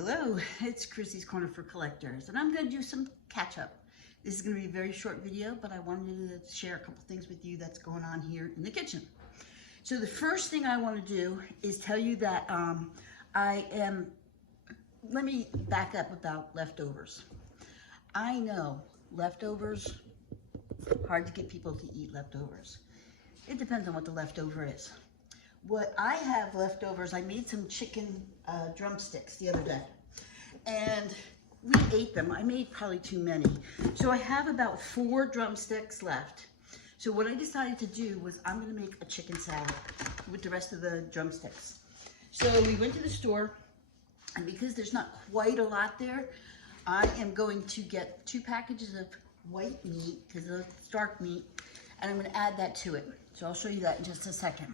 Hello, it's Chrissy's Corner for Collectors, and I'm going to do some catch up. This is going to be a very short video, but I wanted to share a couple things with you that's going on here in the kitchen. So the first thing I want to do is tell you that let me back up about leftovers. I know leftovers, hard to get people to eat leftovers. It depends on what the leftover is. What I have leftovers, I made some chicken drumsticks the other day, and we ate them. I made probably too many. So I have about 4 drumsticks left. So what I decided to do was I'm gonna make a chicken salad with the rest of the drumsticks. So we went to the store, and because there's not quite a lot there, I am going to get 2 packages of white meat, because it's dark meat, and I'm gonna add that to it. So I'll show you that in just a second.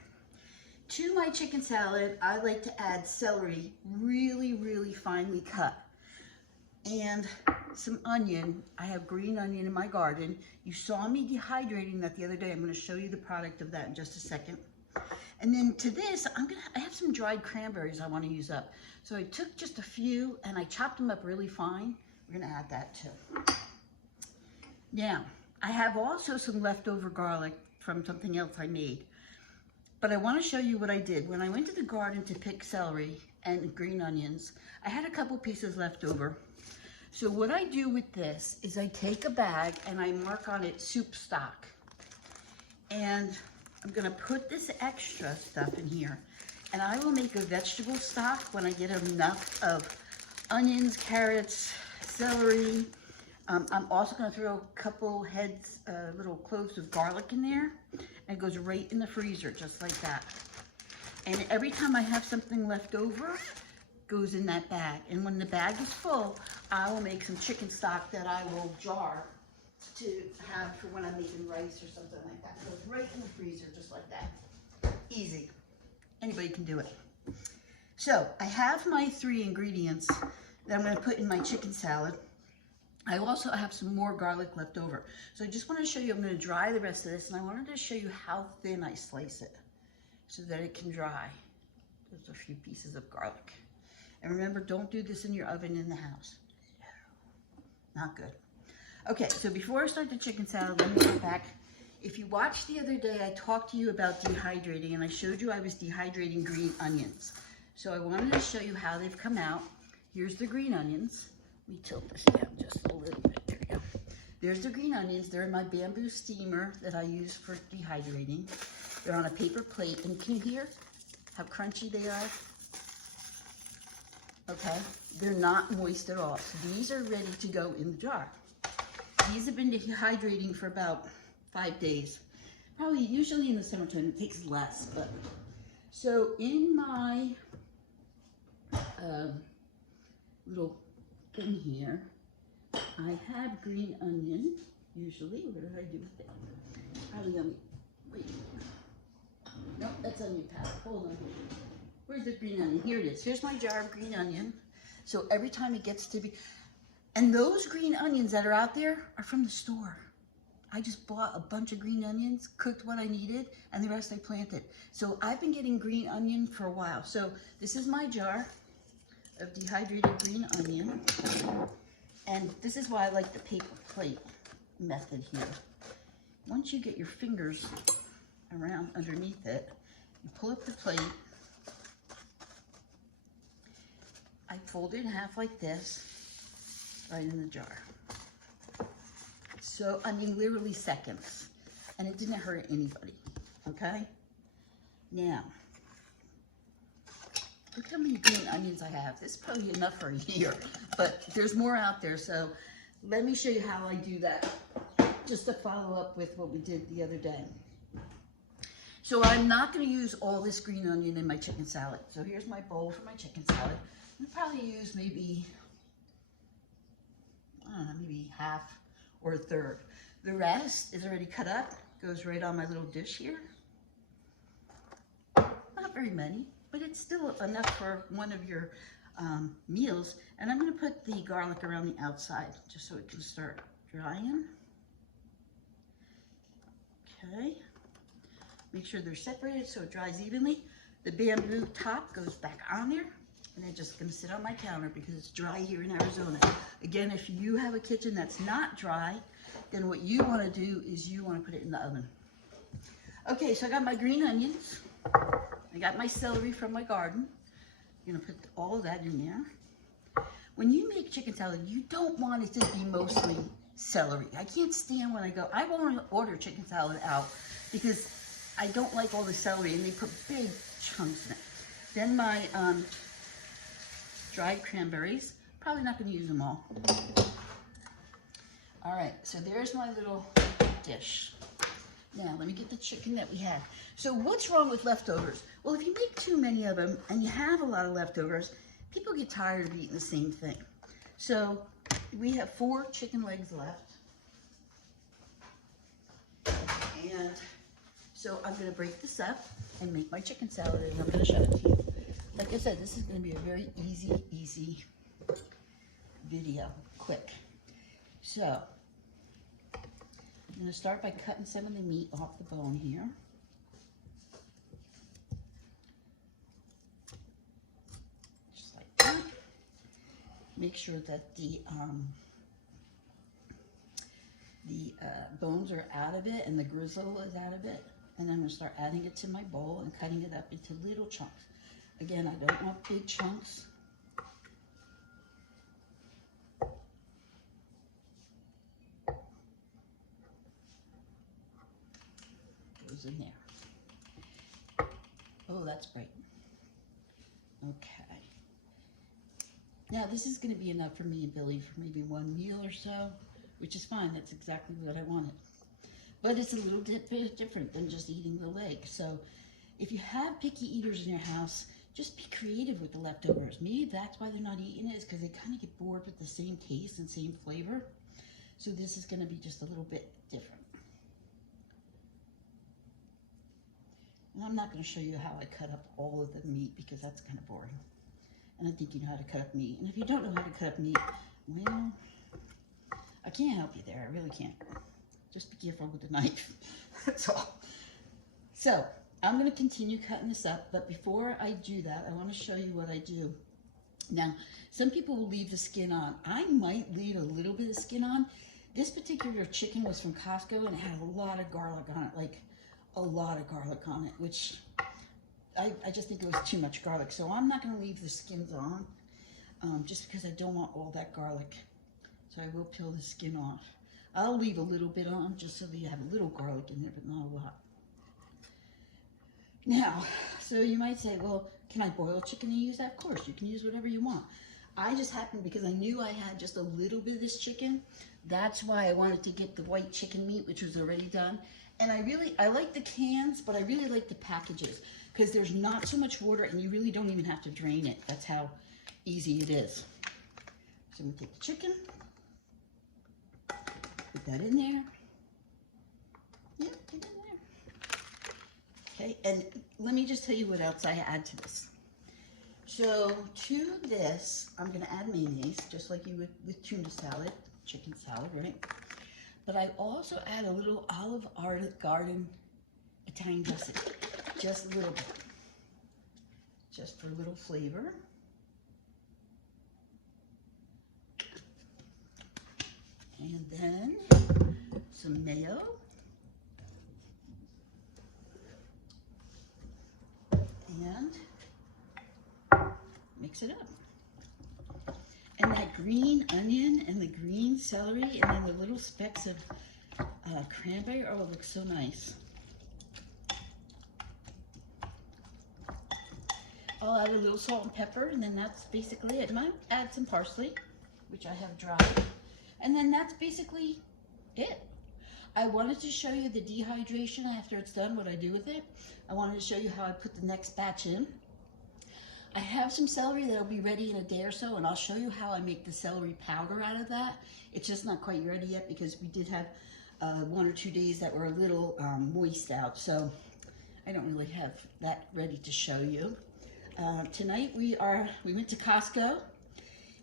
To my chicken salad, I like to add celery, really finely cut, and some onion. I have green onion in my garden. You saw me dehydrating that the other day. I'm going to show you the product of that in just a second. And then to this, I have some dried cranberries I want to use up. So I took just a few and I chopped them up really fine. We're going to add that too. Now, I have also some leftover garlic from something else I made. But I want to show you what I did. When I went to the garden to pick celery and green onions, I had a couple pieces left over. So what I do with this is I take a bag and I mark on it soup stock. And I'm going to put this extra stuff in here. And I will make a vegetable stock when I get enough of onions, carrots, celery. I'm also going to throw a couple heads, little cloves of garlic in there. And it goes right in the freezer, just like that. And every time I have something left over, goes in that bag. And when the bag is full, I will make some chicken stock that I will jar to have for when I'm making rice or something like that. It goes right in the freezer, just like that. Easy. Anybody can do it. So I have my 3 ingredients that I'm going to put in my chicken salad. I also have some more garlic left over. So I just want to show you, I'm going to dry the rest of this, and I wanted to show you how thin I slice it so that it can dry. There's a few pieces of garlic. And remember, don't do this in your oven in the house. No, not good. Okay, so before I start the chicken salad, let me go back. If you watched the other day, I talked to you about dehydrating, and I showed you I was dehydrating green onions. So I wanted to show you how they've come out. Here's the green onions. Let me tilt this down just a little bit. There we go. There's the green onions. They're in my bamboo steamer that I use for dehydrating. They're on a paper plate. And can you hear how crunchy they are? Okay. They're not moist at all. So these are ready to go in the jar. These have been dehydrating for about 5 days. Probably, usually in the summertime, it takes less. But so in my little in here, I have green onion, usually. What did I do with it? Probably onion. Wait. No, that's onion powder. Hold on. Where's the green onion? Here it is. Here's my jar of green onion. So every time it gets to be, and those green onions that are out there are from the store. I just bought a bunch of green onions, cooked what I needed, and the rest I planted. So I've been getting green onion for a while. So this is my jar of dehydrated green onion, and this is why I like the paper plate method here. Once you get your fingers around underneath it, you pull up the plate. I fold it in half like this, right in the jar. So, I mean, literally seconds, and it didn't hurt anybody, okay? Now, look how many green onions I have. This is probably enough for a year, but there's more out there. So let me show you how I do that, just to follow up with what we did the other day. So I'm not going to use all this green onion in my chicken salad. So here's my bowl for my chicken salad. I'll probably use maybe, I don't know, maybe half or a third. The rest is already cut up, goes right on my little dish here. Not very many, but it's still enough for one of your meals. And I'm going to put the garlic around the outside just so it can start drying. Okay. Make sure they're separated so it dries evenly. The bamboo top goes back on there. And they're just gonna sit on my counter because it's dry here in Arizona. Again, if you have a kitchen that's not dry, then what you wanna do is you wanna put it in the oven. Okay, so I got my green onions. I got my celery from my garden. I'm gonna put all of that in there. When you make chicken salad, you don't want it to be mostly celery. I can't stand when I won't order chicken salad out because I don't like all the celery and they put big chunks in it. Then my dried cranberries, probably not gonna use them all. All right, so there's my little dish. Now, let me get the chicken that we had. So what's wrong with leftovers? Well, if you make too many of them and you have a lot of leftovers, people get tired of eating the same thing. So we have 4 chicken legs left. And so I'm gonna break this up and make my chicken salad and I'm gonna show it to you. Like I said, this is gonna be a very easy video, quick. So, I'm gonna start by cutting some of the meat off the bone here. Just like that. Make sure that the bones are out of it and the gristle is out of it. And then I'm gonna start adding it to my bowl and cutting it up into little chunks. Again, I don't want big chunks. Goes in there. Oh, that's great. Okay. Now this is gonna be enough for me and Billy for maybe 1 meal or so, which is fine. That's exactly what I wanted. But it's a little bit different than just eating the leg. So if you have picky eaters in your house, just be creative with the leftovers. Maybe that's why they're not eating it, is because they kind of get bored with the same taste and same flavor. So this is gonna be just a little bit different. And I'm not gonna show you how I cut up all of the meat because that's kind of boring. And I think you know how to cut up meat. And if you don't know how to cut up meat, well, I can't help you there, I really can't. Just be careful with the knife, that's all. So, I'm gonna continue cutting this up, but before I do that, I wanna show you what I do. Now, some people will leave the skin on. I might leave a little bit of skin on. This particular chicken was from Costco and it had a lot of garlic on it, like a lot of garlic on it, which I just think it was too much garlic. So I'm not gonna leave the skins on, just because I don't want all that garlic. So I will peel the skin off. I'll leave a little bit on just so that you have a little garlic in there, but not a lot. Now, so you might say, well, can I boil chicken and use that? Of course, you can use whatever you want. I just happened, because I knew I had just a little bit of this chicken, that's why I wanted to get the white chicken meat, which was already done. And I like the cans, but I really like the packages, because there's not so much water and you really don't even have to drain it. That's how easy it is. So I'm gonna take the chicken, put that in there. Yep, put it in there. Okay, and let me just tell you what else I add to this. So to this, I'm gonna add mayonnaise, just like you would with tuna salad, chicken salad, right? But I also add a little Olive Garden Italian dressing, just a little bit, just for a little flavor. And then some mayo. And mix it up. And that green onion and the green celery and then the little specks of cranberry, oh, it looks so nice. I'll add a little salt and pepper, and then that's basically it. I might add some parsley, which I have dried. And then that's basically it. I wanted to show you the dehydration after it's done, what I do with it. I wanted to show you how I put the next batch in. I have some celery that'll be ready in a day or so, and I'll show you how I make the celery powder out of that. It's just not quite ready yet because we did have 1 or 2 days that were a little moist out, so I don't really have that ready to show you. Tonight we went to Costco.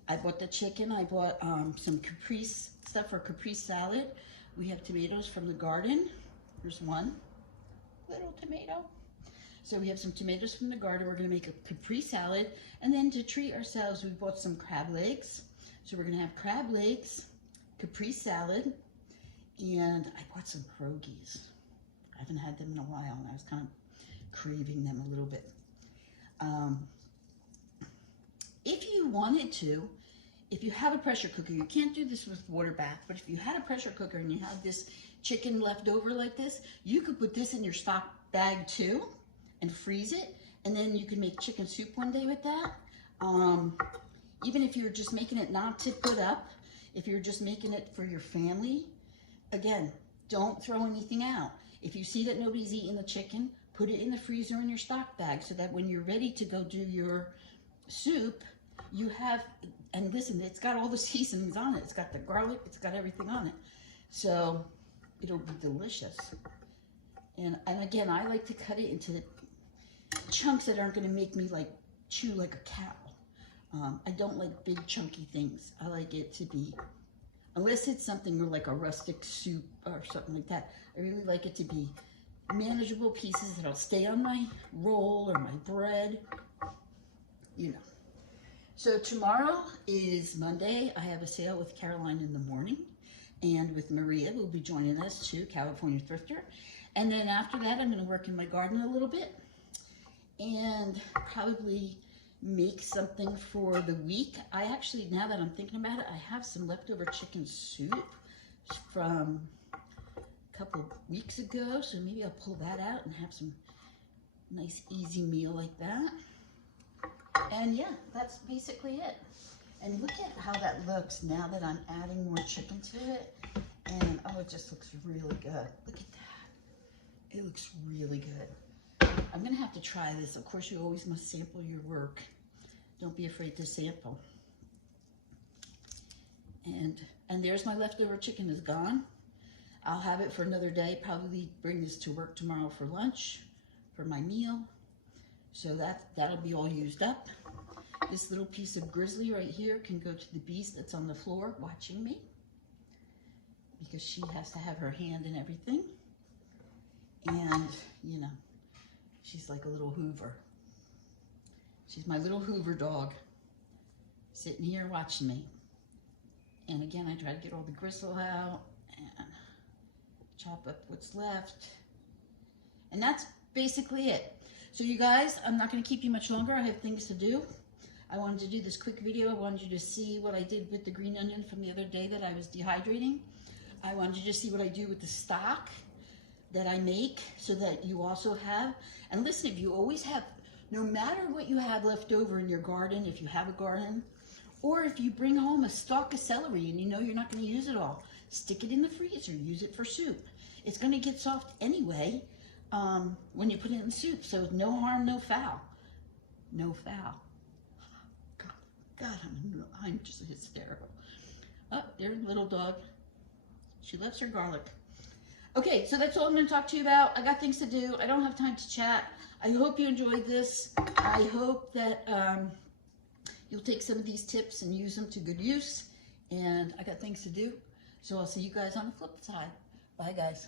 I bought the chicken. I bought some caprese stuff for caprese salad. We have tomatoes from the garden. There's one little tomato. So we have some tomatoes from the garden. We're gonna make a capri salad. And then to treat ourselves, we bought some crab legs. So we're gonna have crab legs, capri salad, and I bought some pierogies. I haven't had them in a while, and I was kind of craving them a little bit. If you wanted to, if you have a pressure cooker, you can't do this with water bath, but if you had a pressure cooker and you have this chicken left over like this, you could put this in your stock bag too and freeze it, and then you can make chicken soup one day with that. Even if you're just making it not to put up, if you're just making it for your family, again, don't throw anything out. If you see that nobody's eating the chicken, put it in the freezer in your stock bag so that when you're ready to go do your soup, you have, and listen, it's got all the seasonings on it. It's got the garlic, it's got everything on it. So it'll be delicious. And again, I like to cut it into chunks that aren't gonna make me like chew like a cow. I don't like big chunky things. I like it to be, unless it's something like a rustic soup or something like that, I really like it to be manageable pieces that'll stay on my roll or my bread, you know. So tomorrow is Monday. I have a sale with Caroline in the morning, and with Maria, who will be joining us too, California Thrifter. And then after that, I'm gonna work in my garden a little bit and probably make something for the week. I actually, now that I'm thinking about it, I have some leftover chicken soup from a couple weeks ago, so maybe I'll pull that out and have some nice easy meal like that. And yeah, that's basically it. And look at how that looks now that I'm adding more chicken to it. And oh, it just looks really good. Look at that. It looks really good. I'm gonna have to try this. Of course, you always must sample your work. Don't be afraid to sample. And there's my leftover chicken is gone. I'll have it for another day. Probably bring this to work tomorrow for lunch, for my meal. So that'll be all used up. This little piece of grizzly right here can go to the beast that's on the floor watching me, because she has to have her hand in everything. And, you know, she's like a little Hoover. She's my little Hoover dog, sitting here watching me. And again, I try to get all the gristle out and chop up what's left. And that's basically it. So you guys, I'm not gonna keep you much longer. I have things to do. I wanted to do this quick video. I wanted you to see what I did with the green onion from the other day that I was dehydrating. I wanted you to see what I do with the stock that I make so that you also have. And listen, if you always have, no matter what you have left over in your garden, if you have a garden, or if you bring home a stalk of celery and you know you're not gonna use it all, stick it in the freezer, use it for soup. It's gonna get soft anyway when you put it in the soup. So no harm, no foul. No foul. God, I'm just hysterical. Oh, there's a little dog. She loves her garlic. Okay, so that's all I'm going to talk to you about. I got things to do. I don't have time to chat. I hope you enjoyed this. I hope that you'll take some of these tips and use them to good use. And I got things to do. So I'll see you guys on the flip side. Bye, guys.